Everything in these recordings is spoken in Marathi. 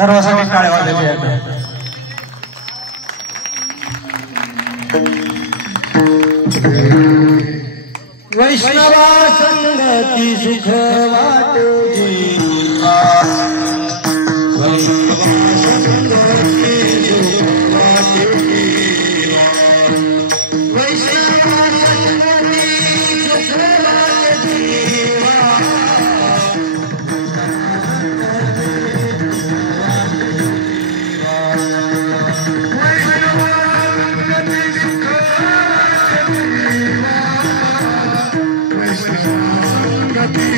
सर्वांसाठी टाळ्या वाजवल्या. वैष्णवा संगती सुख वाटे जीवा वैष्णवा संगती सुख वाटे जीवा वैष्णवा संगती सुख वाटे जीवा Gati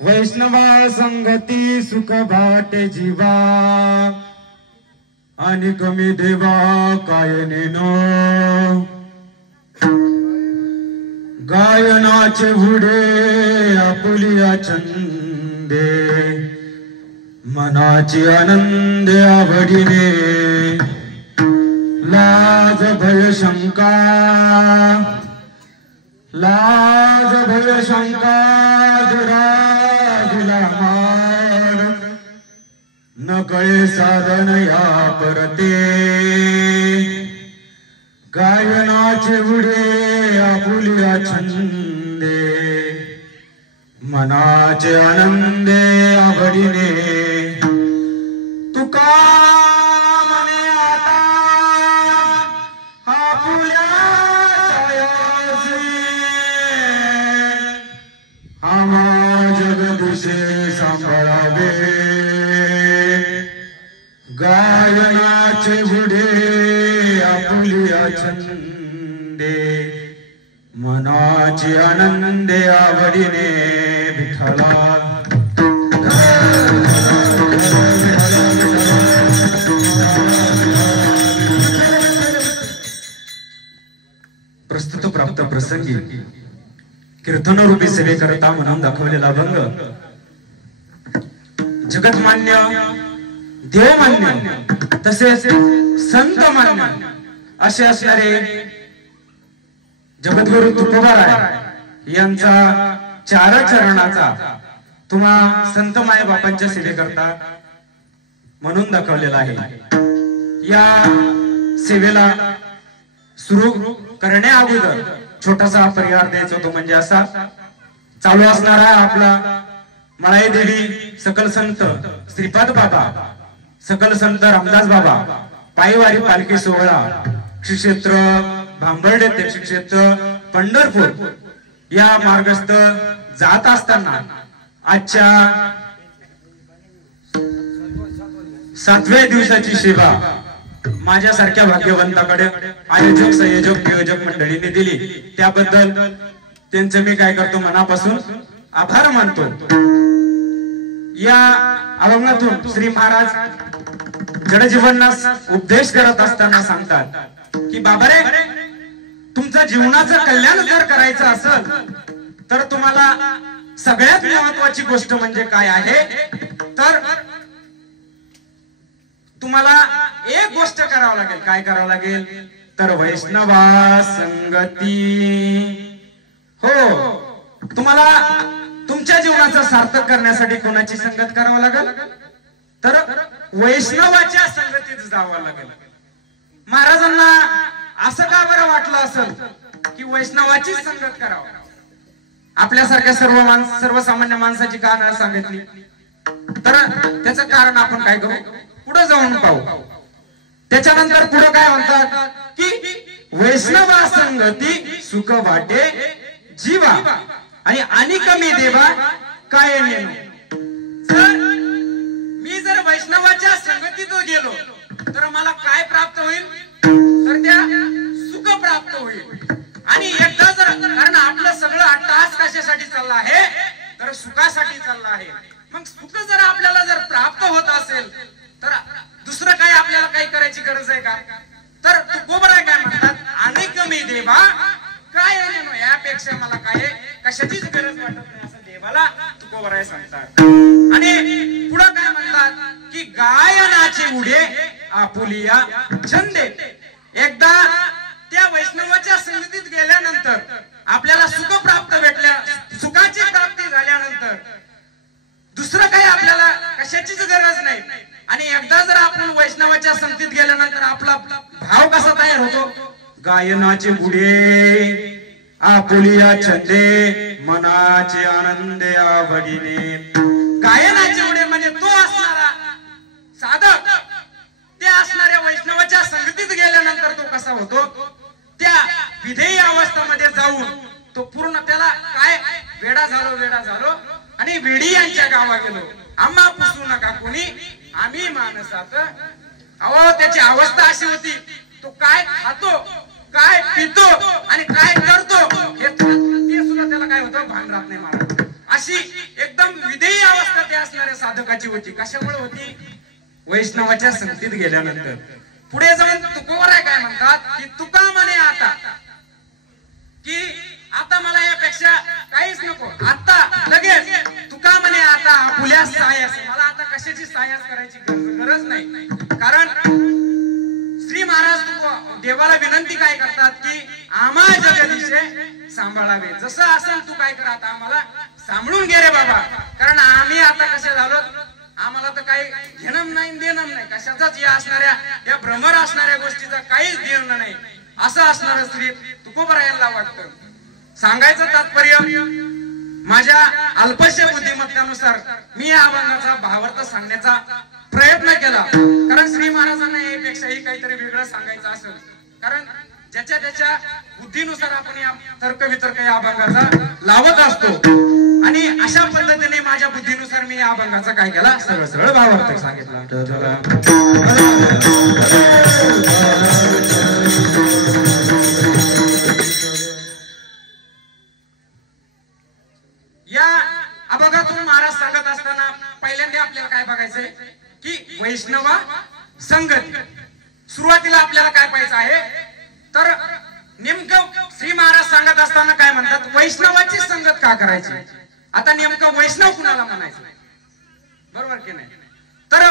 वैष्णवा संगती सुख भाटे जीवा आणि कमी देवा काय नेनो गायनाचे हुडे आपुलिया छंदे मनाची आनंद आवडीने लाज भय शंका लाज भय शंका दुराजुला मार न कळे साधन या परते गायनाचे उडे आपुलिया छंदे मनाचे आनंदे आवडीने तुका मने आता आपुल्या आम्हा जगदिशे सांभाळावे गायनाचे बुडे आपुलिया छंदे मनाचे आनंदे आवडीने विठ्ठला प्रस्तुत प्राप्त प्रसंगी कीर्तनरूपी सेवे करता म्हणून दाखवलेला अभंग जगतमान्य देवमान्य तसेच संतमान्य असे असणारे जगद्गुरु तुकोबाराय यांचा चार चरणाचा तुम्हा संत माय बापांच्या सेवे करता म्हणून दाखवलेला आहे। या सेवेला सुरू करण्या अगोदर छोटासा परिहार द्यायचा होतो, म्हणजे असा चालू असणारा आपला मळाई देवी सकल संत श्रीपाद बाबा सकल संत रामदास बाबा पायवारी पालखी सोहळा श्री क्षेत्र भांबर्डे ते श्री क्षेत्र पंढरपूर या मार्गस्थ जात असताना आजच्या 7व्या दिवसाची सेवा माझ्यासारख्या भाग्यवंताकडे आयोजक संयोजक नियोजक मंडळीने दिली, त्याबद्दल त्यांचं मी काय करतो मनापासून आभार मानतो। या अभंगातून श्री महाराज जडजीवनास उपदेश करत असताना सांगतात की बाबा रे, तुमचं जीवनाचं कल्याण जर करायचं असेल तर तुम्हाला सगळ्यात महत्वाची गोष्ट म्हणजे काय आहे, तर तुम्हाला एक गोष्ट करावं लागेल। काय करावं लागेल तर वैष्णवा संगती। हो, तुम्हाला तुमच्या जीवनाचं सार्थक करण्यासाठी कोणाची संगत करावं लागेल तर वैष्णवाच्या संगतीत जावं लागेल। महाराजांना असं का बरं वाटलं असेल की वैष्णवाची संगत करावं, आपल्यासारख्या सर्वसामान्य माणसाची का नाही सांगितली, तर त्याचं कारण आपण काय करू पुढे जाऊन पाहू। त्याच्यानंतर पुढे काय म्हणतात की वैष्णवा संगती सुख वाटे जीवा आणि कमी देवा काय नेणू। जर मी जर वैष्णवाच्या संगतीत गेलो तर मला काय प्राप्त होईल तर त्या सुख प्राप्त होईल। आणि एकदा जर, कारण आपलं सगळं अट्टहास कशासाठी चाललं आहे तर सुखासाठी चाललं आहे, मग सुख जर आपल्याला जर प्राप्त होत असेल तर दुसरं काय आपल्याला काही करायची गरज आहे का। तर तुकोबाराय काय म्हणतात, आणि कमी देवा काय नेणू, यापेक्षा मला काय कशाचीच गरज वाटत नाही असं देवाला तुकोबाराय सांगतात। आणि पुढे काय म्हणतात की गायनाची उडे आपुलिया छंदे। एकदा त्या वैष्णवाच्या संगतीत गेल्यानंतर आपल्याला सुख प्राप्त भेटल्या, सुखाची प्राप्ती झाल्यानंतर दुसरं काही आपल्याला कशाचीच गरज नाही। आणि एकदा जर आपण वैष्णवाच्या संगतीत गेल्यानंतर आपला भाव कसा तयार होतो, गायनाचे बुडे आपुलिया छंदे मनाचे आनंदे आवडीने। गायनाचे बुडे म्हणजे तो असणारा साधक त्या असणाऱ्या वैष्णवाच्या संगतीत गेल्यानंतर तो कसा होतो, त्या विधेयी अवस्थेमध्ये जाऊन तो पूर्ण त्याला काय वेडा झालो आणि वेडी यांच्या गावा गेलो, आम्हा पुसू नका कोणी आम्ही माणसात। अहो, त्याची अवस्था अशी होती, तो काय खातो काय पितो आणि काय करतो हे सुद्धा त्याला काय होतं भान राहत नाही महाराज। अशी एकदम विधेयी अवस्था त्या असणाऱ्या साधकाची होती। कशामुळे होती, वैष्णवाच्या संगतीत गेल्यानंतर। पुढे जाऊन तुकोबाराय काय म्हणतात की तुका म्हणे आता की आता मला यापेक्षा काहीच नको, आता लगेच तुका म्हणे आता आपुल्या सायास, मला आता कशाची सायास करायची गरज नाही। कारण श्री महाराज देवाला विनंती काय करतात की आम्हा जगदीशे सांभाळावे, जसं असेल तू काय कर आता आम्हाला सांभाळून घे रे बाबा, कारण आम्ही आता कसे झालो, आम्हाला तर काही घेणं नाही देणं नाही, कशाचाच या असणाऱ्या या भ्रमर असणाऱ्या गोष्टीचा काहीच देणं नाही असं असणारं श्री तुकोबारायांना वाटतं। सांगायचं तात्पर्य, माझ्या अल्पशा बुद्धिमत्तेनुसार मी या अभंगाचा भावार्थ सांगण्याचा प्रयत्न केला, कारण श्री महाराजांना यापेक्षाही काहीतरी वेगळं सांगायचं असेल, कारण ज्याच्या त्याच्या बुद्धीनुसार आपण या तर्कवितर्क या अभंगाचा लावत असतो आणि अशा पद्धतीने माझ्या बुद्धीनुसार मी या अभंगाचा काय केला सरळ सरळ भावार्थ सांगितला. या अभंगातून महाराज सांगत असताना पहिल्यांदा आपल्याला काय बघायचंय की वैष्णवा संगत. सुरुवातीला आपल्याला काय पाहायचं आहे तर नेमकं श्री महाराज सांगत असताना काय म्हणतात वैष्णवाची संगत का करायची. आता नेमकं वैष्णव कुणाला म्हणायचं बरोबर की नाही. तर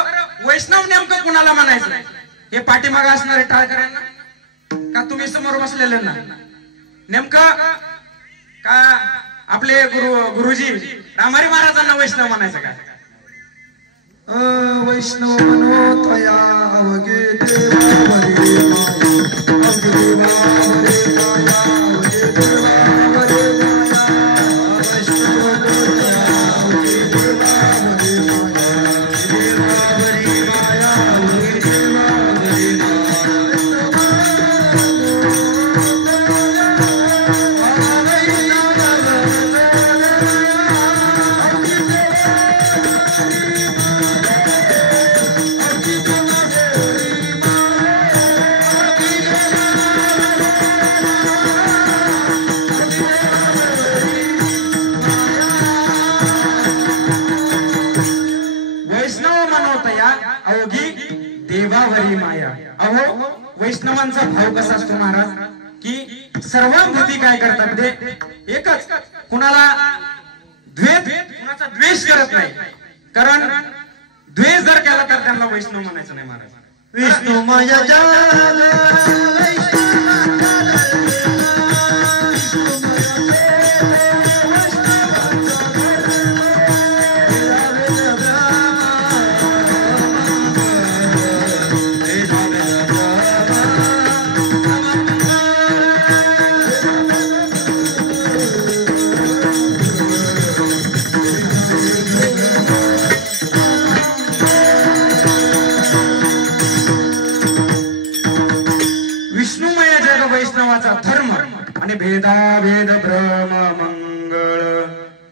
वैष्णव नेमकं कुणाला म्हणायचं हे पाठीमागे असणारे टाळकऱ्यांना का तुम्ही समोर बसलेले ना नेमकं का आपले गुरुजी रामारी महाराजांना वैष्णव म्हणायचं का. वैष्णव मनोतया अवगे देवावरे अवगे देवावरे माया अवगे देवावरे माया वैष्णव मनोतया अवगे देवावरे माया देवावरे माया अवगे देवावरे माया. अहो वैष्णवांचा भाव कसा असतो महाराज की सर्वांभूती काय करतात ते एकच कुणाला कुणाचा द्वेष करत नाही. कारण द्वेष जर केला तर त्यांना वैष्णव म्हणायचं नाही महाराज. विष्णू माया धर्म आणि भेदाभेद भ्रम मंगळ.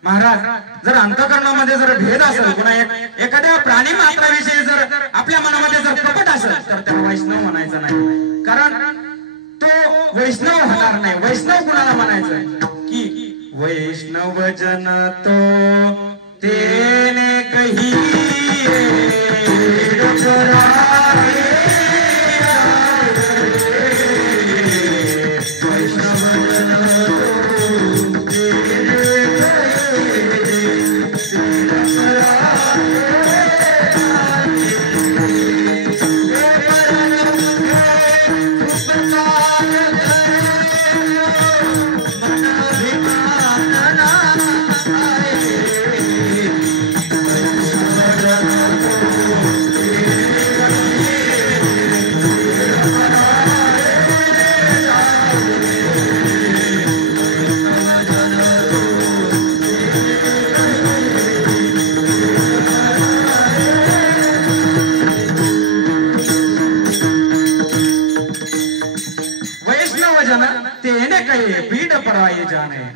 महाराज जर अंतःकरणामध्ये जर भेद असेल पुन्हा एखाद्या प्राणी मात्राविषयी जर आपल्या मनामध्ये जर कपट असेल तर त्याला वैष्णव म्हणायचं नाही. कारण तो वैष्णव होणार नाही. वैष्णव कुणाला म्हणायचं की वैष्णव जन तो तेने कही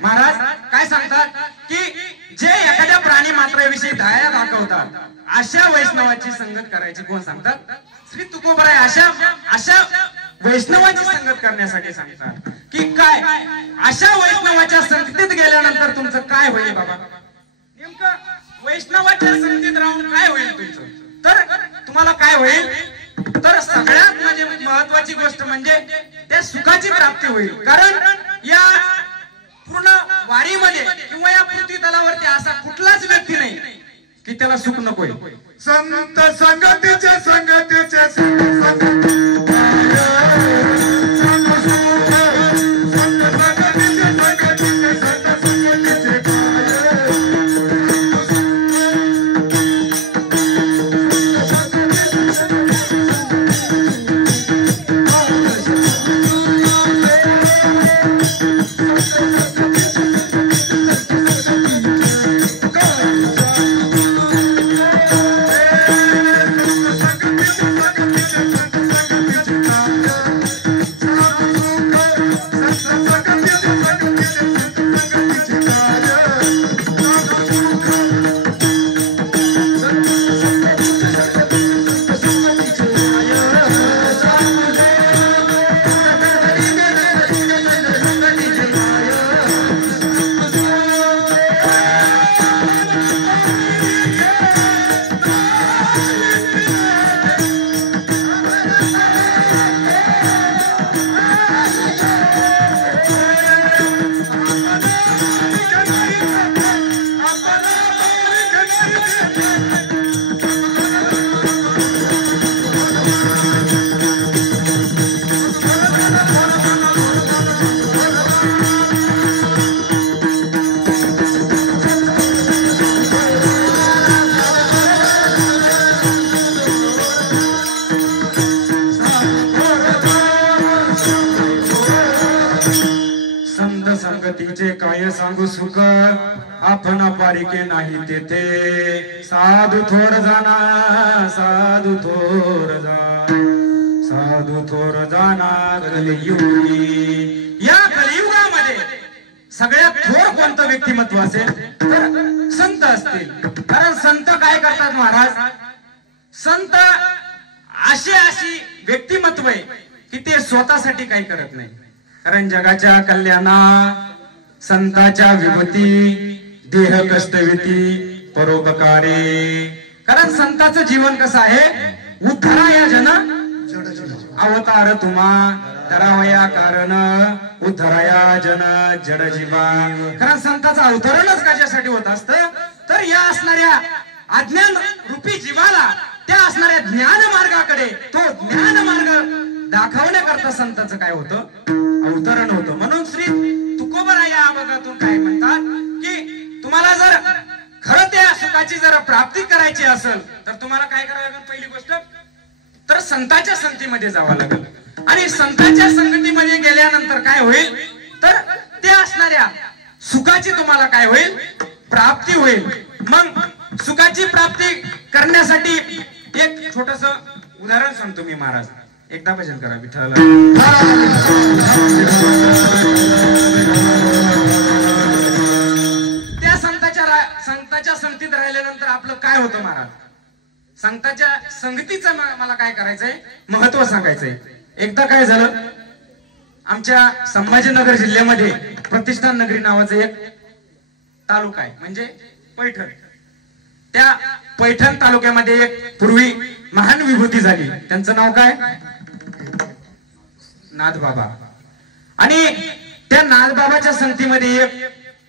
महाराज काय सांगतात की जे एखाद्या प्राणी मात्राविषयी दया दाखवतात अशा वैष्णवाची संगत करायची. कोण सांगतात श्री तुकोबराय अशा वैष्णवाची संगत करण्यासाठी सांगतात की काय अशा वैष्णवाच्या संगतीत गेल्यानंतर तुमचं काय होईल बाबा. नेमकं वैष्णवाच्या संगतीत राहून काय होईल तुमचं तर तुम्हाला काय होईल तर सगळ्यात म्हणजे महत्वाची गोष्ट म्हणजे त्या सुखाची प्राप्ती होईल. कारण या पूर्ण वारीमध्ये किंवा या पृथ्वी तलावरती असा कुठलाच व्यक्ती नाही की त्याला सुख नको. संत संगतीचे संगतीचे संगती सांगू सुख आपण पारिके नाही तेथे साधू थोर जाना साधू थोर जा साधू थोर जाना कलियुगी या कलियुगामध्ये सगळ्यात थोर कोणतं व्यक्तिमत्व असेल तर संत असतील कारण संत काय करतात महाराज संत अशी व्यक्तिमत्व आहे की ते स्वतःसाठी काही करत नाही कारण जगाच्या कल्याणा संताच्या विभूती देह कष्टविती परोपकारी कारण संताचं जीवन कसं आहे उद्धरा या जन अवतार तुम्हा तरावया कारण उद्धराया जन जड जीवा कारण संताचं अवतरणच कशासाठी होत असतं तर या असणाऱ्या अज्ञान रूपी जीवाला त्या असणाऱ्या ज्ञान मार्गाकडे तो ज्ञान मार्ग दाखवण्याकरता संतांचं काय होतं अवतरण होतं म्हणून श्री तुकोबरा या अभंगातून काय म्हणतात की तुम्हाला जर खरं त्या सुखाची जर प्राप्ती करायची असेल तर तुम्हाला काय करावं लागेल पहिली गोष्ट तर संतांच्या संगतीमध्ये जावं लागेल आणि संतांच्या संगतीमध्ये गेल्यानंतर काय होईल तर त्या असणाऱ्या सुखाची तुम्हाला काय होईल प्राप्ती होईल मग सुखाची प्राप्ती करण्यासाठी एक छोटस उदाहरण सांगतो मी महाराज एकदा भजन करा विठ्ठल त्या संतांच्या संगतीत राहिल्यानंतर आपलं काय होतं महाराज संतांच्या संगतीचं मला काय करायचंय महत्व सांगायचंय एकदा काय झालं आमच्या संभाजीनगर जिल्ह्यामध्ये प्रतिष्ठान नगरी नावाचं एक तालुका आहे म्हणजे पैठण त्या पैठण तालुक्यामध्ये एक पूर्वी महान विभूती झाली त्यांचं नाव काय नाथबाबा आणि त्या नाथबाबाच्या संगतीमध्ये एक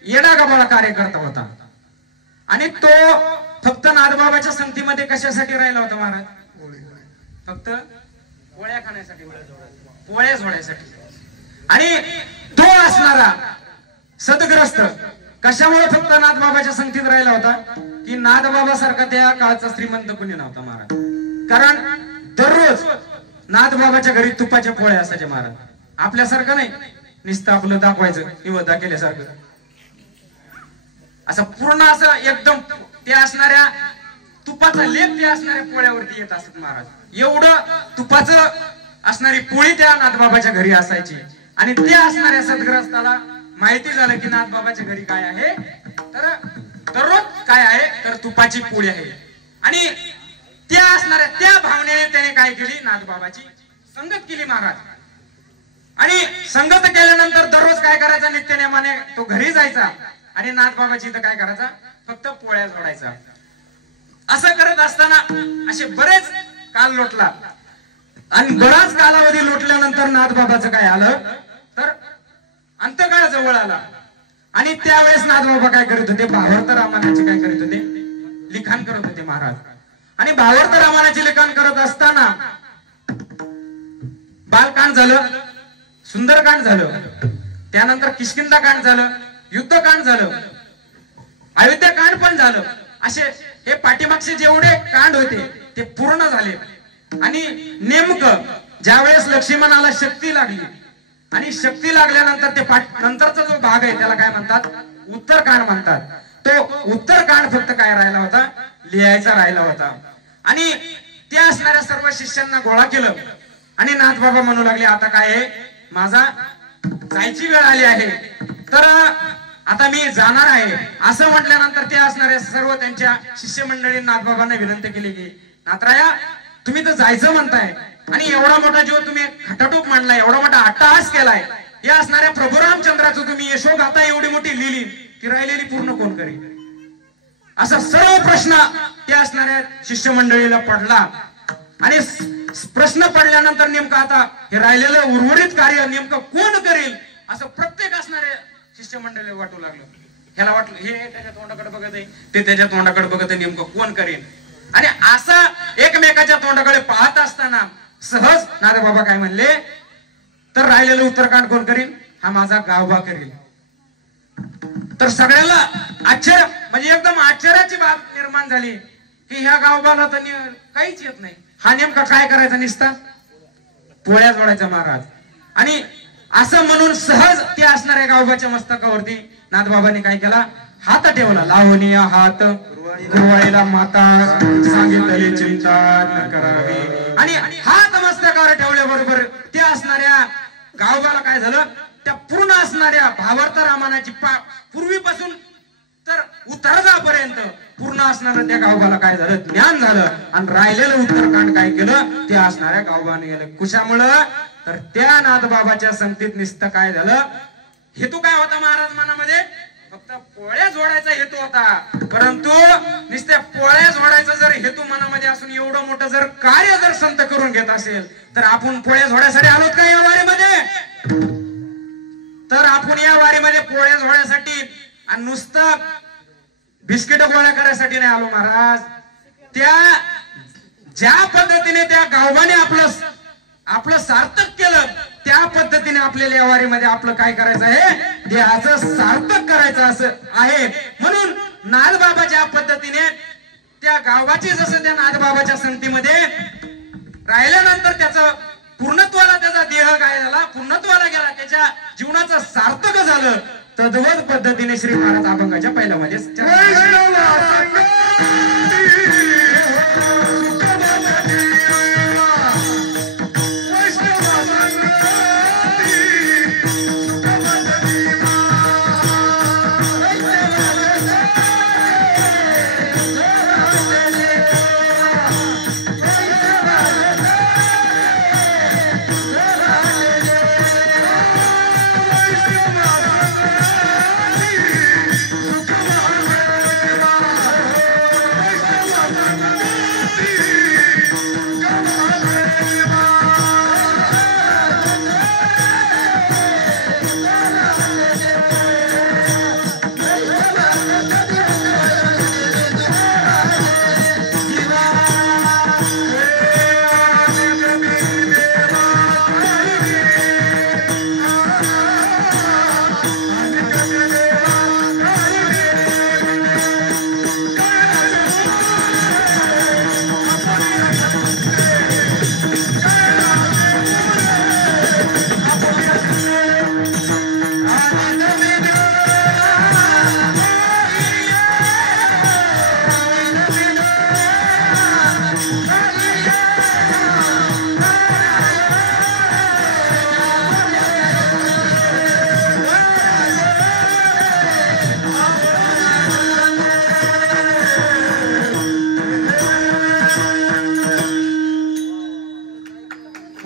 येडा गबाळा कार्यकर्ता होता आणि तो फक्त नाथबाबाच्या संगतीमध्ये कशासाठी राहिला होता महाराज फक्त पोळ्या खाण्यासाठी पोळ्या सोडायसाठी आणि तो असणारा सदग्रस्त कशामुळे फक्त नाथबाबाच्या संगतीत राहिला होता की नाथबाबा सारखा त्या काळचा श्रीमंत कुणी नव्हता महाराज कारण दररोज नाथबाबाच्या घरी तुपाच्या पोळ्या असायच्या महाराज आपल्यासारखं नाही नुसतं आपलं दाखवायचं निवडा केल्यासारखं असं पूर्ण असं एकदम ते असणाऱ्या तुपाचा लेप ते असणाऱ्या पोळ्यावरती येत असत महाराज एवढं तुपाचं असणारी पोळी त्या नाथबाबाच्या घरी असायची आणि त्या असणाऱ्या सद्ग्रस्ताला माहिती झालं की नाथबाबाच्या घरी काय आहे तर दररोज काय आहे तर तुपाची पोळी आहे आणि त्या असणाऱ्या त्या भावनेने त्याने काय केली नाथबाबाची संगत केली महाराज आणि संगत केल्यानंतर दररोज काय करायचा नित्यनेमाने तो घरी जायचा आणि नाथबाबाची इथं काय करायचा फक्त पोळ्या जोडायचा असं करत असताना असे बरेच काल लोटला आणि बराच कालावधी लोटल्यानंतर नाथबाबाचं काय आलं तर अंतकाळ जवळ आला आणि त्यावेळेस नाथबाबा काय करीत होते भावार्थ रामायणाचे काय करीत होते लिखाण करत होते महाराज आणि भावार्थ रामायणाचे लिखाण करत असताना बालकांड झालं सुंदरकांड झालं त्यानंतर किष्किंधा कांड झालं युद्धकांड झालं अयोध्याकांड पण झालं असे हे पाठीमागचे जेवढे कांड होते ते पूर्ण झाले आणि नेमकं ज्यावेळेस लक्ष्मणाला शक्ती लागली आणि शक्ती लागल्यानंतर ते नंतरचा जो भाग आहे त्याला काय म्हणतात उत्तरकांड म्हणतात तो उत्तरकांड फक्त काय राहिला होता लिहायचा राहिला होता आणि त्या असणाऱ्या सर्व शिष्यांना गोळा केलं आणि नाथबाबा म्हणू लागले आता काय आहे माझा जायची वेळ आली आहे तर आता मी जाणार आहे असं म्हटल्यानंतर ते असणाऱ्या सर्व त्यांच्या शिष्यमंडळी नाथबाबांना विनंती केली की नाथराया तुम्ही तर जायचं म्हणताय आणि एवढा मोठा जीव तुम्ही खटाटोप मांडलाय एवढा मोठा अट्टहास केलाय या असणाऱ्या प्रभू रामचंद्राचं तुम्ही यशोगाथा एवढी मोठी लिहिली ती राहिलेली पूर्ण कोण करेल असा सर्व प्रश्न त्या असणाऱ्या शिष्यमंडळीला पडला आणि प्रश्न पडल्यानंतर नेमकं आता हे राहिलेलं उर्वरित कार्य नेमकं कोण करेल असं प्रत्येक असणाऱ्या शिष्यमंडळीला वाटू लागलं ह्याला वाटलं हे त्याच्या तोंडाकडे बघत आहे ते त्याच्या तोंडाकडे बघत आहे नेमकं कोण करेल आणि असं एकमेकाच्या तोंडाकडे पाहत असताना सहज नाथबाबा काय म्हणले तर राहिलेलं उत्तरकांड कोण करील हा माझा गावबा करील तर सगळ्याला आश्चर्य म्हणजे एकदम आश्चर्याची बाब निर्माण झाली की ह्या गावबाला तर काहीच येत नाही हा नेमका काय करायचा निसता पोळ्या जोडायचा महाराज आणि असं म्हणून सहज ते असणाऱ्या गावबाच्या मस्तकावरती नाथबाबांनी काय केला, हात ठेवला. लावणीय हात गुरुवाळीला माता सांगितले चिंता न करावी. आणि हात मस्तकावर ठेवल्याबरोबर ते असणाऱ्या गावबाला काय झालं, त्या पूर्ण असणाऱ्या भावार्थ रामायणाची पूर्वीपासून तर उत्तरदापर्यंत पूर्ण असणारं त्या गावबाला काय झालं, ज्ञान झालं. आणि राहिलेलं उत्तरकांड काय केलं, ते असणाऱ्या गावबाने गेलं. कुशामुळं, तर त्या नाथबाबाच्या संगतीत निस्तं काय झालं, हेतू काय होता महाराज मनामध्ये, फक्त पोळ्या जोडायचा हेतू होता. परंतु नुसत्या पोळ्या जोडायचा जर हेतू मनामध्ये असून एवढं मोठं जर कार्य जर संत करून घेत असेल, तर आपण पोळ्या जोडायसाठी आलोत का या वारीमध्ये? तर आपण या वारीमध्ये पोळ्या जोडण्यासाठी आणि नुसतं बिस्किट गोळा करायसाठी नाही आलो महाराज. त्या ज्या पद्धतीने त्या गावबाने आपलं सार्थक केलं, त्या पद्धतीने आपल्याला या वारीमध्ये आपलं काय करायचं आहे, देहाचं सार्थक करायचं असं आहे. म्हणून नाथबाबा ज्या पद्धतीने त्या गावबाची जसं त्या नाथबाबाच्या संगतीमध्ये राहिल्यानंतर त्याचं पूर्णत्वाला त्याचा देह काय झाला, पूर्णत्वाला गेला, त्याच्या जीवनाचं सार्थक झालं. तद्वत पद्धतीने श्री महाराज अभंगाच्या पहिल्यामध्ये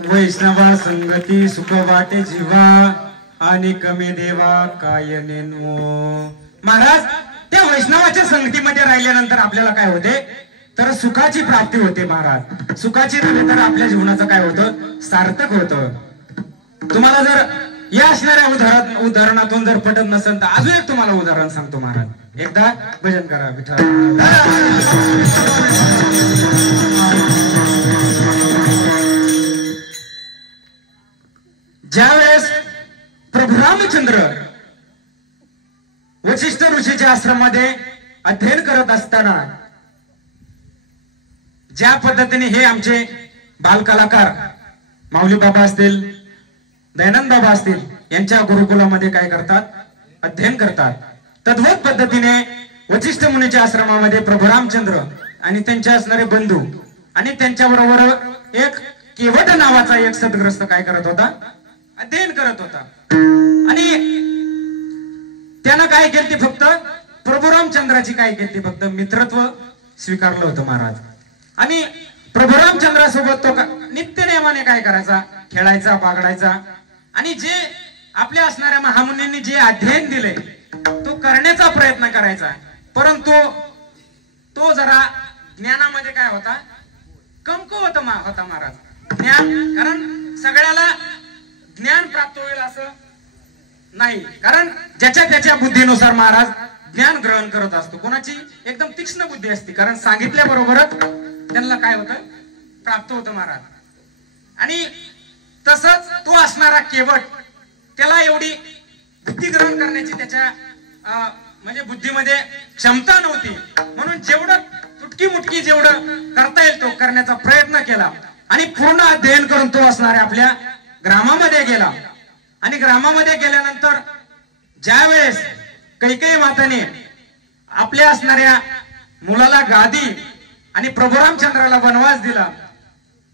वैष्णवा संगती सुख वाटे जीवा आणि कमी देवा काय नेनो. महाराज त्या वैष्णवाच्या संगतीमध्ये राहिल्यानंतर आपल्याला काय होते, तर सुखाची प्राप्ती होते. महाराज सुखाची नव्हे तर आपल्या जीवनाचं काय होतं, सार्थक होतं. तुम्हाला जर या असणाऱ्या उदाहरणातून जर पटत नसेल तर अजून एक तुम्हाला उदाहरण सांगतो महाराज. एकदा भजन करा विठ्ठल. ज्यावेळेस प्रभू रामचंद्र वशिष्ठ ऋषीच्या आश्रमामध्ये अध्ययन करत असताना ज्या पद्धतीने हे आमचे बालकलाकार माऊली बाबा असतील, दयानंद बाबा असतील, यांच्या गुरुकुलामध्ये काय करतात, अध्ययन करतात. तद्वत पद्धतीने वशिष्ठ मुनीच्या आश्रमामध्ये प्रभू रामचंद्र आणि त्यांचे असणारे बंधू आणि त्यांच्याबरोबर एक केवट नावाचा एक सद्ग्रस्त काय करत होता, अध्ययन करत होता. आणि त्यानं काय केलं, ती फक्त प्रभू रामचंद्राची काय केली, ती फक्त मित्रत्व स्वीकारलं होतं महाराज. आणि प्रभू रामचंद्रासोबत तो नित्य नियमाने काय करायचा, खेळायचा, बागडायचा. आणि जे आपल्या असणाऱ्या महामुनींनी जे अध्ययन दिले तो करण्याचा प्रयत्न करायचा. परंतु तो जरा ज्ञानामध्ये काय होता, कमकुवत होता महाराज. ज्ञान, कारण सगळ्याला ज्ञान प्राप्त होईल असं नाही, कारण ज्याच्या त्याच्या बुद्धीनुसार महाराज ज्ञान ग्रहण करत असतो. कोणाची एकदम तीक्ष्ण बुद्धी असते, कारण सांगितल्याबरोबरच त्यांना काय होतं, प्राप्त होतं महाराज. आणि तसंच तो असणारा केवट, त्याला एवढी बुद्धी ग्रहण करण्याची त्याच्या म्हणजे बुद्धीमध्ये क्षमता नव्हती. म्हणून जेवढं तुटकी मुटकी जेवढं करता येईल तो करण्याचा प्रयत्न केला. आणि पूर्ण अध्ययन करून तो असणाऱ्या आपल्या ग्रामामध्ये गेला. आणि ग्रामामध्ये गेल्यानंतर ज्या वेळेस कैकेयी माताने आपल्या असणाऱ्या मुलाला गादी आणि प्रभू रामचंद्राला वनवास दिला,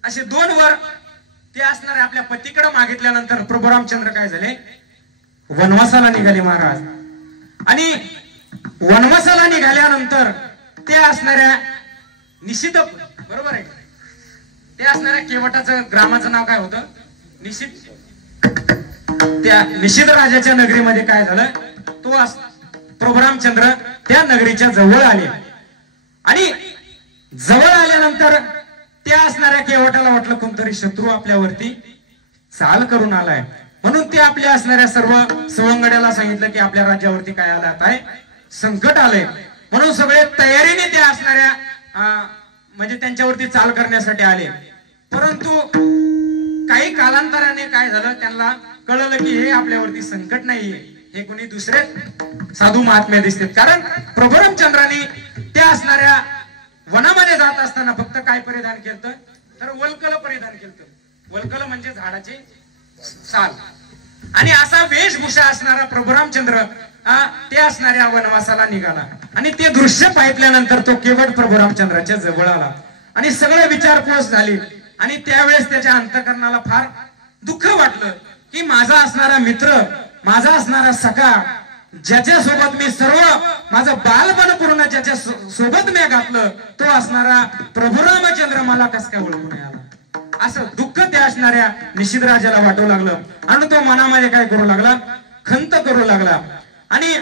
असे 2 वर ते असणाऱ्या आपल्या पतीकडे मागितल्यानंतर प्रभू रामचंद्र काय झाले, वनवासाला निघाले महाराज. आणि वनवासाला निघाल्यानंतर ते असणाऱ्या निषिद्ध, बरोबर आहे, ते असणाऱ्या केवटाचं ग्रामाचं नाव काय होतं, निषिद्ध. त्या निषिद्ध राजाच्या नगरीमध्ये काय झालं, तो प्रभू रामचंद्र त्या नगरीच्या जवळ आले. आणि जवळ आल्यानंतर त्या असणाऱ्या केवटाला वाटलं कोणतरी शत्रू आपल्यावरती चाल करून आलाय, म्हणून ते आपल्या असणाऱ्या सर्व सवंगड्याला सांगितलं की आपल्या राज्यावरती काय आलं, आता संकट आलंय. म्हणून सगळे तयारीने त्या असणाऱ्या म्हणजे त्यांच्यावरती चाल करण्यासाठी आले. परंतु काही कालांतराने काय झालं, त्यांना कळलं की हे आपल्यावरती संकट नाहीये, हे कोणी दुसरे साधू महात्मे दिसतात. कारण प्रभू रामचंद्रांनी त्या असणाऱ्या वनामध्ये जात असताना फक्त काय परिधान केलं, तर वल्कल परिधान केलं. वल्कल म्हणजे झाडाची साल. आणि असा वेशभूषा असणारा प्रभू रामचंद्र ते असणाऱ्या वनवासाला निघाला. आणि ते दृश्य पाहिल्यानंतर तो केवट प्रभू रामचंद्राच्या जवळ आला आणि सगळे विचारपूस झाली. आणि त्यावेळेस त्याच्या अंतःकरणाला फार दुःख वाटलं की माझा असणारा मित्र, माझा असणारा सखा, ज्याच्या सोबत मी सर्व माझं बालपण पूर्ण ज्याच्या सोबत मी घातलं, तो असणारा प्रभू रामचंद्र मला कस काय ओळखून आला, असं दुःख त्या असणाऱ्या निषिद्ध राजाला वाटू लागलं. आणि तो मनामध्ये काय करू लागला, खंत करू लागला. आणि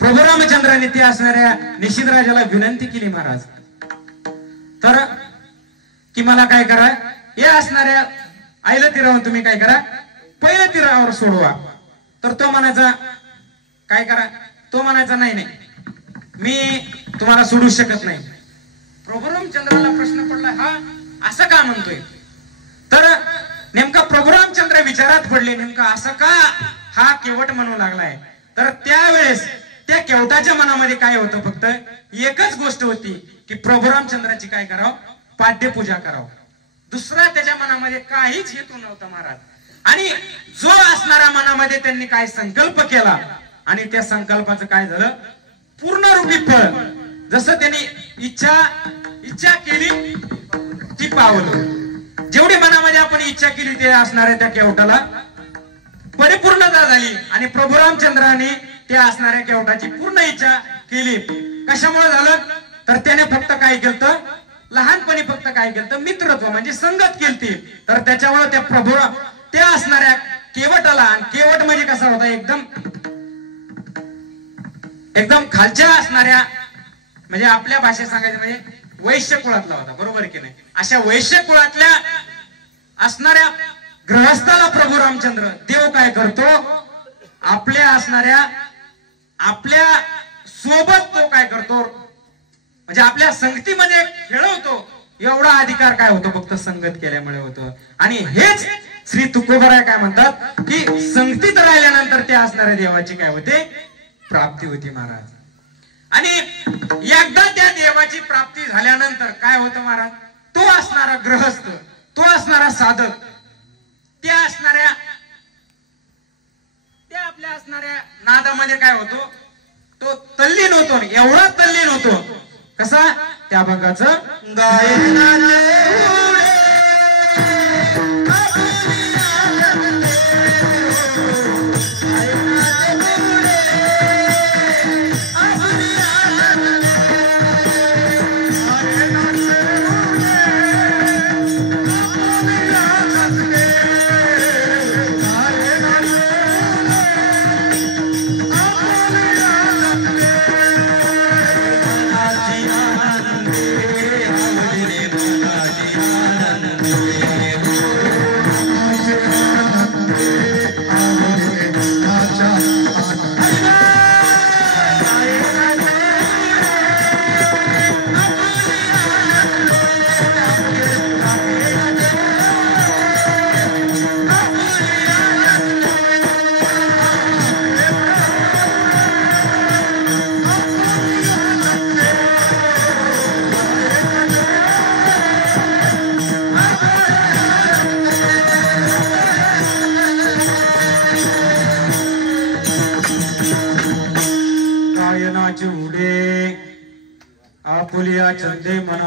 प्रभू रामचंद्राने त्या असणाऱ्या निषिद्ध राजाला विनंती केली महाराज, तर की मला काय करा, या असणाऱ्या आईला तीरावून तुम्ही काय करा, पहिल्या तीरावर सोडवा. तर तो म्हणायचा काय करा, तो म्हणायचा नाही नाही, मी तुम्हाला सोडू शकत नाही. प्रभू रामचंद्राला प्रश्न पडला, हा असं का म्हणतोय. तर नेमका प्रभू रामचंद्र विचारात पडले, नेमका असं का हा केवट म्हणू लागलाय. तर त्यावेळेस त्या केवटाच्या मनामध्ये काय होतं, फक्त एकच गोष्ट होती की प्रभू रामचंद्राची काय करावं, पाद्यपूजा करावं. दुसरा त्याच्या मनामध्ये काहीच हेतू नव्हता महाराज. आणि जो असणारा मनामध्ये त्यांनी काय संकल्प केला आणि त्या संकल्पाचं काय झालं, पूर्णरूपी फळ. जसं त्यांनी इच्छा केली ती पावलं. जेवढी मनामध्ये आपण इच्छा केली ते असणाऱ्या त्या केवटाला परिपूर्णता झाली. आणि प्रभू रामचंद्राने त्या असणाऱ्या केवटाची पूर्ण इच्छा केली. कशामुळे झालं, तर त्याने फक्त काय केलं, लहानपणी फक्त काय केलं, मित्रत्व म्हणजे संगत केली. तर त्याच्यामुळे त्या प्रभू त्या असणाऱ्या केवटाला, आणि केवट म्हणजे कसा होता, एकदम खालच्या असणाऱ्या, म्हणजे आपल्या भाषेत सांगायचं म्हणजे वैश्य कुळातला होता, बरोबर की नाही. अशा वैश्य कुळातल्या असणाऱ्या गृहस्थाला प्रभू रामचंद्र देव काय करतो, आपल्या असणाऱ्या आपल्या सोबत तो काय करतो, म्हणजे आपल्या संगतीमध्ये खेळवतो. एवढा अधिकार काय होतो, फक्त संगत केल्यामुळे होतो. आणि हेच श्री तुकोबराय काय म्हणतात की संगतीत राहिल्यानंतर त्या असणाऱ्या देवाची काय होते, प्राप्ती होती महाराज. आणि एकदा त्या देवाची प्राप्ती झाल्यानंतर काय होतं महाराज, तो असणारा गृहस्थ, तो असणारा साधक, त्या असणाऱ्या त्या आपल्या असणाऱ्या नादामध्ये काय होतो, तो तल्लीन होतो. एवढा तल्लीन होतो कसा, त्या भंगाचं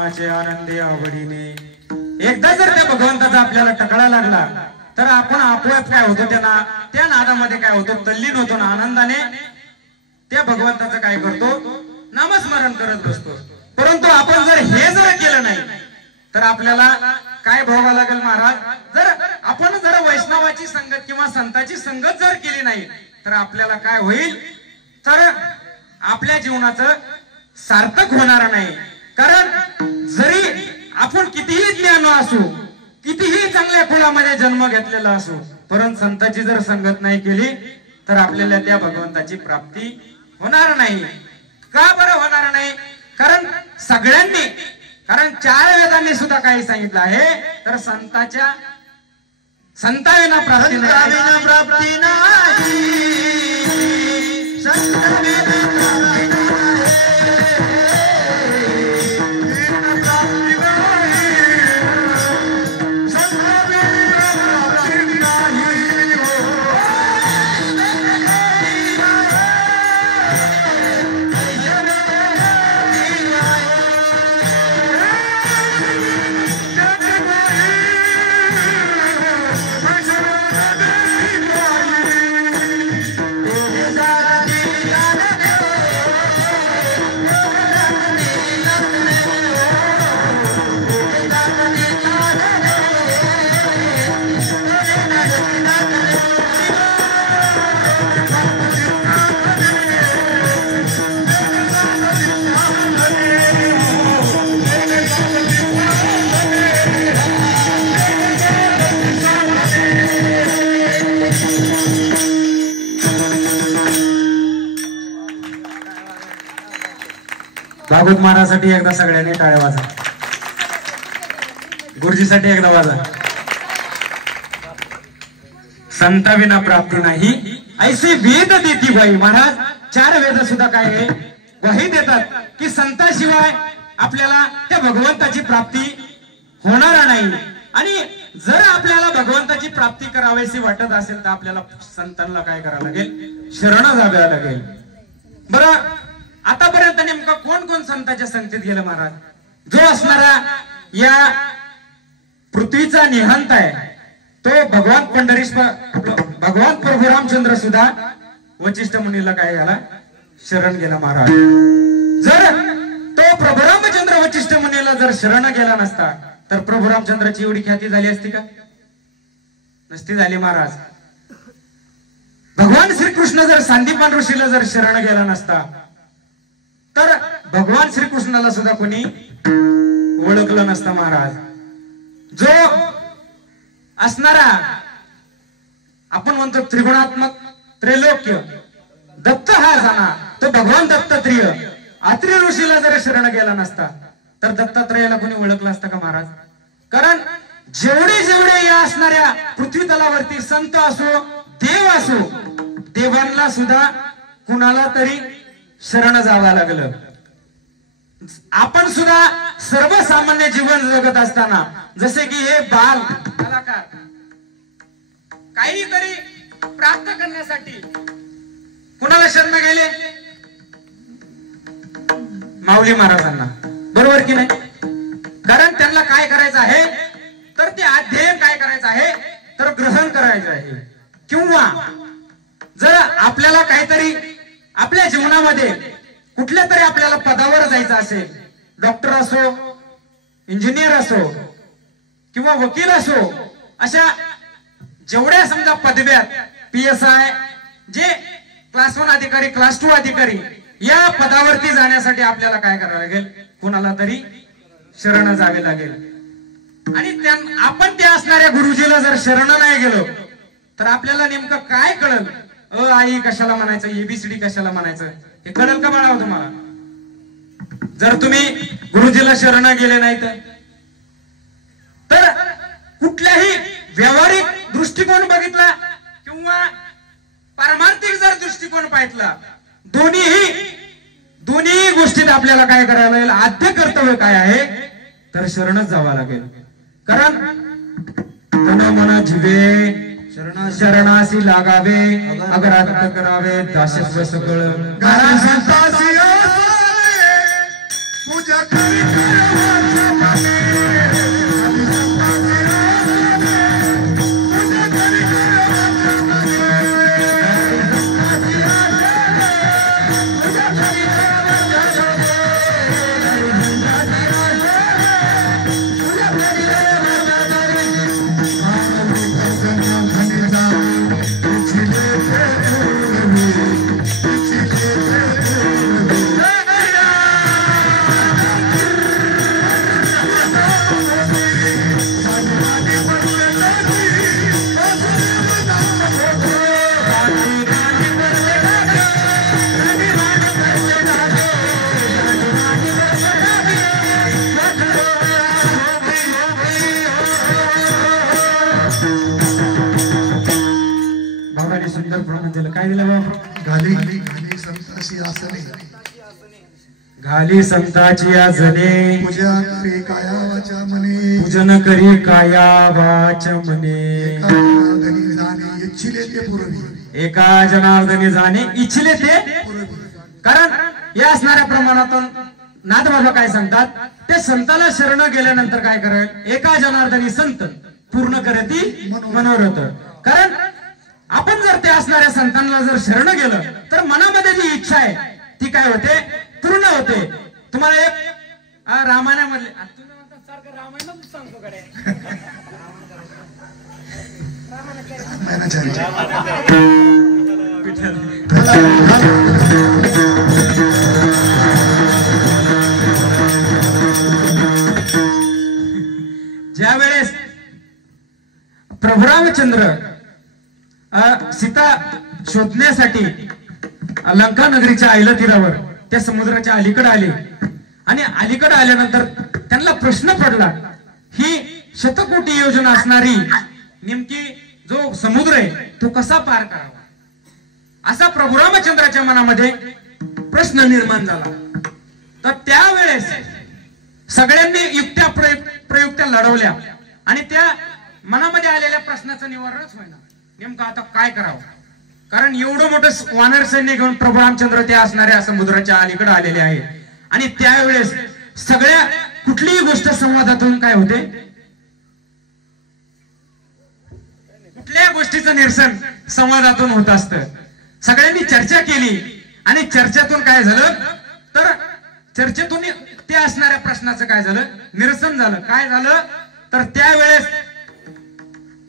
मनाचे आनंदी आवडीने. एकदा जर त्या भगवंताचा आपल्याला टकळा लागला तर आपण आपोआप काय होतो, त्या नादामध्ये काय होतो, तल्लीन होतो ना आनंदाने त्या भगवंताचं काय करतो, नामस्मरण करत बसतो. परंतु आपण जर हे जर केलं नाही तर आपल्याला काय भोगावं लागेल महाराज. जर आपण जर वैष्णवाची संगत किंवा संताची संगत जर केली नाही तर आपल्याला काय होईल, तर आपल्या जीवनाचं सार्थक होणार नाही. कारण जरी आपण कितीही ज्ञान असू, कितीही चांगल्या कुळामध्ये जन्म घेतलेला असो, परंतु संताची जर संगत नाही केली तर आपल्याला त्या भगवंताची प्राप्ती होणार नाही. का बरं होणार नाही? कारण सगळ्यांनी, कारण 4 वेदांनी सुद्धा काही सांगितलं आहे, तर संताविना प्राप्ती नाही. भागवत महाराजांसाठी एकदा सगळ्यांनी टाळ्या वाजा. गुरुजीसाठी एकदा वाजा. संताविना प्राप्ती नाही ऐसी वेद देती ग्वाही. महाराज 4 वेद सुद्धा काय आहे, ग्वाही देतात की संताशिवाय आपल्याला त्या भगवंताची प्राप्ती होणार नाही. आणि जर आपल्याला भगवंताची प्राप्ती करावीशी वाटत असेल तर आपल्याला संतांना काय करावं लागेल, शरण जावे लागेल. बरं, आतापर्यंत नेमका कोण कोण संतांच्या संगतीत गेलं महाराज? जो असणारा या पृथ्वीचा निहंत आहे तो भगवान भगवान प्रभू रामचंद्र सुद्धा वशिष्ठ मुनीला काय झाला, शरण गेला महाराज. जर तो प्रभू रामचंद्र वशिष्ठ मुनीला जर शरण गेला नसता तर प्रभू रामचंद्राची एवढी ख्याती झाली असती का? नसती झाली महाराज. भगवान श्रीकृष्ण जर सांदीपन ऋषीला जर शरण गेला नसता तर भगवान श्रीकृष्णाला सुद्धा कोणी ओळखलं नसतं महाराज. जो असणारा आपण म्हणतो त्रिगुणात्मक त्रैलोक्य दत्त हा जाना, तो भगवान दत्तात्रेय अत्रि ऋषीला जर शरण गेला नसता तर दत्तात्रेयाला कोणी ओळखलं असतं का महाराज? कारण जेवढे या असणाऱ्या पृथ्वी तलावरती संत असो, देव असो, देवांना सुद्धा कुणाला तरी शरण जावं लागलं. आपण सुद्धा सर्वसामान्य जीवन जगत असताना जसे की हे बाल कलाकार काहीतरी प्राप्त करण्यासाठी कुणाला शरण गेले? माऊली महाराजांना. बरोबर की नाही? कारण त्यांना काय करायचं आहे, तर ते अध्ययन काय करायचं आहे, तर ग्रहण करायचं आहे. किंवा जर आपल्याला काहीतरी आपल्या जीवनामध्ये कुठल्या तरी आपल्याला पदावर जायचं असेल, डॉक्टर असो, इंजिनियर असो किंवा वकील असो, अशा जेवढ्या समजा पदव्या, PSI, जे क्लास 1 अधिकारी, क्लास 2 अधिकारी, या पदावरती जाण्यासाठी आपल्याला काय करावं लागेल, कुणाला तरी शरण जावे लागेल. आणि आपण त्या असणाऱ्या गुरुजीला जर शरण नाही गेलो तर आपल्याला नेमकं काय कळल? आई कशाला म्हणायचं, ABCD कशाला म्हणायचं, हे कळल का बाळा तुम्हाला? जर तुम्ही गुरुजीला शरण गेले नाही तर कुठल्याही व्यावहारिक दृष्टिकोन बघितला किंवा पारमार्थिक जर दृष्टिकोन पाहितला, दोन्ही गोष्टीत आपल्याला काय करायला लागेल, आद्य कर्तव्य काय आहे, तर शरणच जावं लागेल. कारण तन मन जीवे शरणासी लागावे, अगरात करावे, दासस्व सकळ पूजा काय दिलं बाबा? घाली घाली संताशी आसने घाली संताची आजने पूजा करे काया वाचा मने पूजन करी काया वाच म्हणे एका जाणे इच्छिले ते पुरवी एका जनार्दनी जाणे इच्छिले ते कारण या असणाऱ्या प्रमाणातून नाथबाबा काय सांगतात ते संताला शरण गेल्यानंतर काय करेल एका जनार्दनी संत पूर्ण करती मनोरथ कारण आपण जर ते असणाऱ्या संतांना जर शरण गेलं तर मनामध्ये जी इच्छा आहे ती काय होते पूर्ण होते तुम्हाला एक रामायणामधले सारखं रामायणच सांगतो कडे ज्या वेळेस प्रभू रामचंद्र सीता शोधण्यासाठी लंका नगरीच्या आयला तीरावर त्या समुद्राच्या अलीकडे आले आणि अलीकडे आल्यानंतर त्यांना प्रश्न पडला ही शतकोटी योजना असणारी नेमकी जो समुद्र आहे तो कसा पार करावा असा प्रभू रामचंद्राच्या मनामध्ये प्रश्न निर्माण झाला तर त्यावेळेस सगळ्यांनी युक्त्या प्रयुक्त्या लढवल्या आणि त्या मनामध्ये आलेल्या प्रश्नाचं निवारणच होईना नेमकं आता काय करावं कारण एवढं मोठं वानर सैन्य घेऊन प्रभू रामचंद्र त्या असणाऱ्या समुद्राच्या अलीकडे आलेले आहे आणि त्यावेळेस सगळ्या कुठलीही गोष्ट संवादातून काय होते कुठल्याही गोष्टीचं निरसन संवादातून होत असतं सगळ्यांनी चर्चा केली आणि चर्चेतून काय झालं तर चर्चेतून ते असणाऱ्या प्रश्नाचं काय झालं निरसन झालं काय झालं तर त्यावेळेस